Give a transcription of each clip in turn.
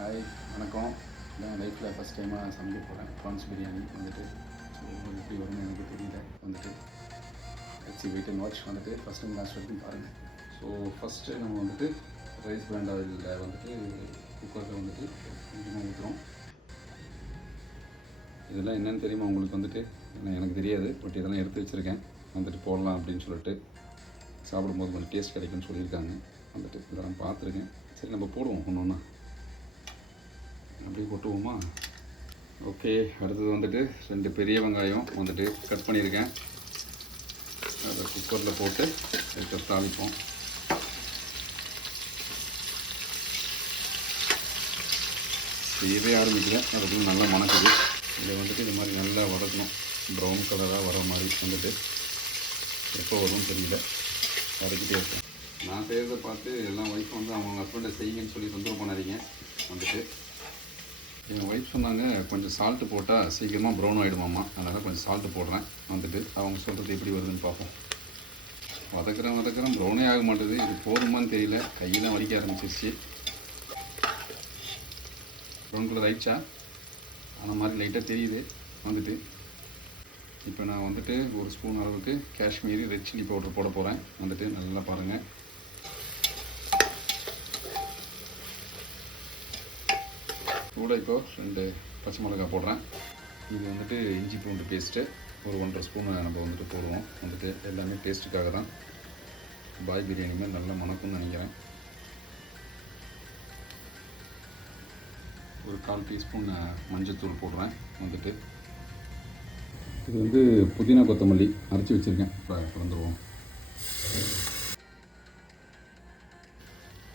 Hi வணக்கம். நான் லைஃப்பில் ஃபஸ்ட் டைமாக சமைக்க போகிறேன் ப்ரான்ஸ் பிரியாணி வந்துட்டு. ஸோ எப்படி வரும்னு எனக்கு தெரியல வந்துட்டு. லெட்ஸ் வெயிட் அண்ட் வாட்ச் வந்துட்டு ஃபஸ்ட் டைம் லாஸ்ட் வரைக்கும் பாருங்கள். ஸோ ஃபஸ்ட்டு நம்ம வந்துட்டு ரைஸ் பிராண்ட் ஆயிலில் வந்துட்டு குக்கரில் வந்துட்டு கொஞ்சமாக ஊற்றுறோம். இதெல்லாம் என்னென்னு தெரியுமா உங்களுக்கு வந்துட்டு? எனக்கு தெரியாது, பட் இதெல்லாம் எடுத்து வச்சுருக்கேன் வந்துட்டு போடலாம் அப்படின்னு சொல்லிட்டு. சாப்பிடும்போது கொஞ்சம் டேஸ்ட் கிடைக்கும்னு சொல்லியிருக்காங்க வந்துட்டு. இதெல்லாம் பார்த்துருக்கேன். சரி நம்ம போடுவோம் ஒன்று ஒன்றா. அப்படியே கொட்டுவோமா? ஓகே. அடுத்தது வந்துட்டு 2 பெரிய வெங்காயம் வந்துட்டு கட் பண்ணியிருக்கேன். அதை குக்கரில் போட்டு எடுத்து தாளிப்போம். செய்யவே ஆரம்பிக்கிறேன். அதுக்கு நல்லா மணக்குது. இதை வந்துட்டு இது மாதிரி நல்லா வதக்கணும். ப்ரௌன் கலராக வர மாதிரி வந்துட்டு எப்போ வரும்னு தெரியல, வதக்கிட்டே இருக்கேன். நான் செய்கிறத பார்த்து எல்லாம் ஒய்ஃப் வந்து அவங்க ஹஸ்பண்டை செய்யுங்கன்னு சொல்லி தொந்தரவு பண்ணாதீங்க வந்துட்டு. என் ஒய்ஃப் சொன்னாங்க கொஞ்சம் சால்ட்டு போட்டால் சீக்கிரமாக ப்ரௌன் ஆகிடுமாம்மா, அதனால் கொஞ்சம் சால்ட்டு போடுறேன் வந்துட்டு. அவங்க சொல்கிறது எப்படி வருதுன்னு பார்ப்போம். வதக்கிறேன் ப்ரௌனே ஆக மாட்டேது. இது போதுமான்னு தெரியல, கையெல்லாம் வலிக்க ஆரம்பிச்சிருச்சு. ப்ரௌன் கலர் ஆயிடுச்சா? அந்த மாதிரி லைட்டாக தெரியுது வந்துட்டு. இப்போ நான் வந்துட்டு 1 ஸ்பூன் அளவுக்கு காஷ்மீரி ரெட் சில்லி பவுடர் போட போகிறேன் வந்துட்டு. நல்லா பாருங்கள். கூட இப்போ 2 பச்சை மிளகாய் போடுறேன். இது வந்துட்டு இஞ்சி பூண்டு பேஸ்ட்டு ஒரு 1.5 ஸ்பூன் நம்ம வந்துட்டு போடுவோம் வந்துட்டு. எல்லாமே டேஸ்ட்டுக்காக தான். பாய் பிரியாணி மாதிரி நல்லா மணக்கும்னு நினைக்கிறேன். ஒரு 1/4 டீஸ்பூன் மஞ்சள்தூள் போடுறேன் வந்துட்டு. இது வந்து புதினா கொத்தமல்லி அரைச்சி வச்சுருக்கேன். இப்போ கலந்துருவோம்.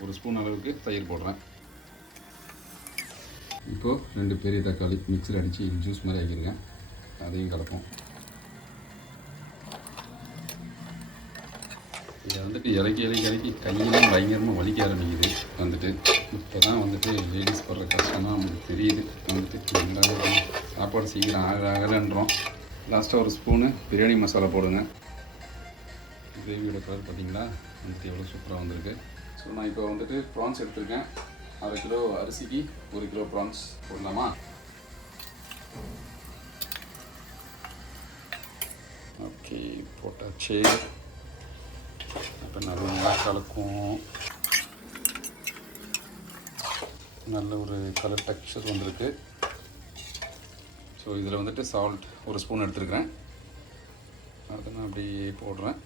1 ஸ்பூன் அளவுக்கு தயிர் போடுறேன். இப்போது 2 பெரிய தக்காளி மிக்சியில் அடித்து ஜூஸ் மாதிரி ஆக்கியிருக்கேன், அதையும் கலப்போம். இதை வந்துட்டு இறக்கி கையெல்லாம் பயங்கரமாக வலிக்க ஆரம்பிக்குது வந்துட்டு. இப்போ தான் வந்துட்டு லேடிஸ் படுற கஷ்டமாக நம்மளுக்கு தெரியுது வந்துட்டு. எல்லாரும் சாப்பாடு சீக்கிரம் ஆகலைன்றோம். லாஸ்ட்டாக 1 ஸ்பூனு பிரியாணி மசாலா போடுங்க. கிரேவியோட கலர் பார்த்திங்களா வந்துட்டு எவ்வளோ சூப்பராக வந்திருக்கு. ஸோ நான் இப்போ வந்துட்டு ப்ரான்ஸ் எடுத்திருக்கேன். 1/2 கிலோ அரிசிக்கு 1 கிலோ ப்ரான்ஸ் போடலாமா? ஓகே, போட்டாச்சு. இப்போ நல்லா கலக்கும். நல்ல ஒரு கலர் டெக்ஸ்சர் வந்திருக்கு. ஸோ இதில் வந்துட்டு சால்ட் 1 ஸ்பூன் எடுத்துருக்கிறேன். அதை நான் அப்படியே போடுறேன்.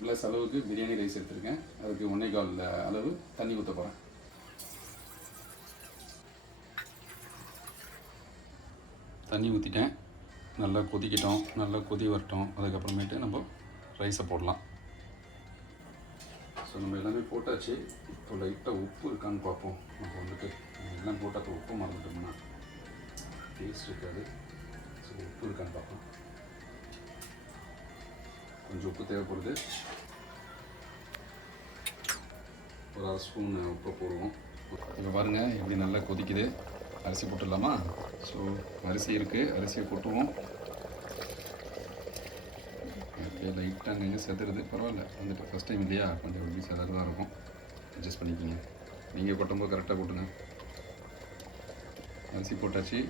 ப்ளஸ் அளவுக்கு பிரியாணி ரைஸ் எடுத்துருக்கேன். அதுக்கு 1.25 அளவு தண்ணி ஊற்ற போகிறேன். தண்ணி ஊற்றிட்டேன். நல்லா கொதிக்கிட்டோம், நல்லா கொதி வரட்டும். அதுக்கப்புறமேட்டு நம்ம ரைஸை போடலாம். ஸோ நம்ம எல்லாமே போட்டாச்சு. இப்போ லைட்டாக உப்பு இருக்கான்னு பார்ப்போம். நம்ம வந்துட்டு எல்லாம் போட்டால் உப்பு மறந்துட்டோம்னா டேஸ்ட் இருக்காது. ஸோ உப்பு இருக்கான்னு பார்ப்போம். கொஞ்சம் உப்பு தேவைப்படுது. ஒரு 1/2 ஸ்பூன் உப்பு போடுவோம். இப்போ பாருங்கள் எப்படி நல்லா கொதிக்குது. அரிசி போட்டுடலாமா? ஸோ அரிசி இருக்குது, அரிசியை போட்டுருவோம். ஓகே, லைட்டாக அங்கங்கே செதுருது, பரவாயில்ல வந்துட்டு. ஃபஸ்ட் டைம் இல்லையா, கொஞ்சம் எப்படி செதறதாக இருக்கும், அட்ஜஸ்ட் பண்ணிக்கிங்க. நீங்கள் கொட்டும்போது கரெக்டாக போட்டுங்க. அரிசி போட்டாச்சு.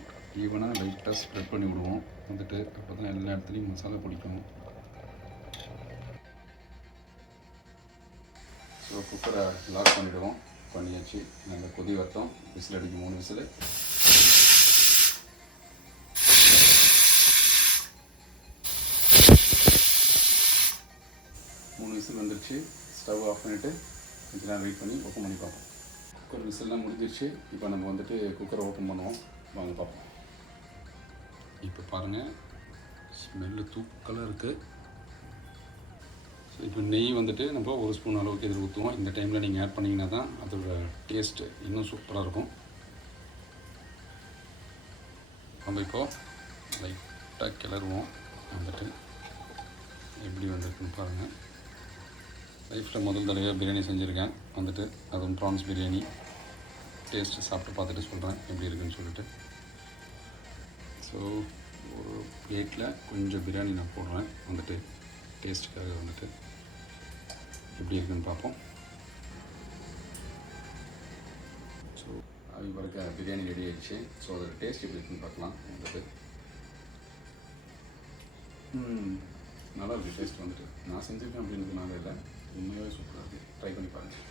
ஈவனாக லைட்டாக ஸ்ப்ரெட் பண்ணி விடுவோம் வந்துட்டு. அப்போ தான் எல்லா இடத்துலையும் மசாலா பிடிக்கும். ஸோ குக்கரை லாக் பண்ணிவிடுவோம். பண்ணியாச்சு. நாங்கள் கொதி வரட்டும். விசில் அடிக்கும் 3 விசில். வந்துருச்சு. ஸ்டவ் ஆஃப் பண்ணிவிட்டு கொஞ்ச நேரம் வெயிட் பண்ணி ஓப்பன் பண்ணி பார்ப்போம். குக்கர் விசில்லாம் முடிஞ்சிருச்சு. இப்போ நம்ம வந்துட்டு குக்கரை ஓப்பன் பண்ணுவோம். வாங்க பார்ப்போம். இப்போ பாருங்கள், ஸ்மெல்லு தூக்கலாக இருக்குது. ஸோ இப்போ நெய் வந்துட்டு நம்ம 1 ஸ்பூன் அளவுக்கு இதில் ஊற்றுவோம். இந்த டைமில் நீங்கள் ஆட் பண்ணிங்கன்னா தான் அதோட டேஸ்ட்டு இன்னும் சூப்பராக இருக்கும். நம்ம இப்போது லைட்டாக கிளறுவோம் வந்துட்டு. எப்படி வந்திருக்குன்னு பாருங்கள். லைஃப்பில் முதல் தடவையாக பிரியாணி செஞ்சுருக்கேன் வந்துட்டு. அதுவும் ப்ரான்ஸ் பிரியாணி. டேஸ்ட்டு சாப்பிட்டு பார்த்துட்டு சொல்கிறேன் எப்படி இருக்குன்னு சொல்லிட்டு. ஸோ ஒரு பிளேட்டில் கொஞ்சம் பிரியாணி நான் போடுறேன் வந்துட்டு, டேஸ்ட்டுக்காக வந்துட்டு. எப்படி இருக்குன்னு பார்ப்போம். அவங்க பிறகு பிரியாணி ரெடி ஆகிடுச்சு. ஸோ அதோட டேஸ்ட் எப்படி இருக்குன்னு பார்க்கலாம். வந்துட்டு நல்லா இருக்குது டேஸ்ட் வந்துட்டு. நான் செஞ்சுருக்கேன் அப்படின்றதுனால இல்லை, உண்மையாகவே சூப்பராக இருக்குது. ட்ரை பண்ணி பாருங்கள்.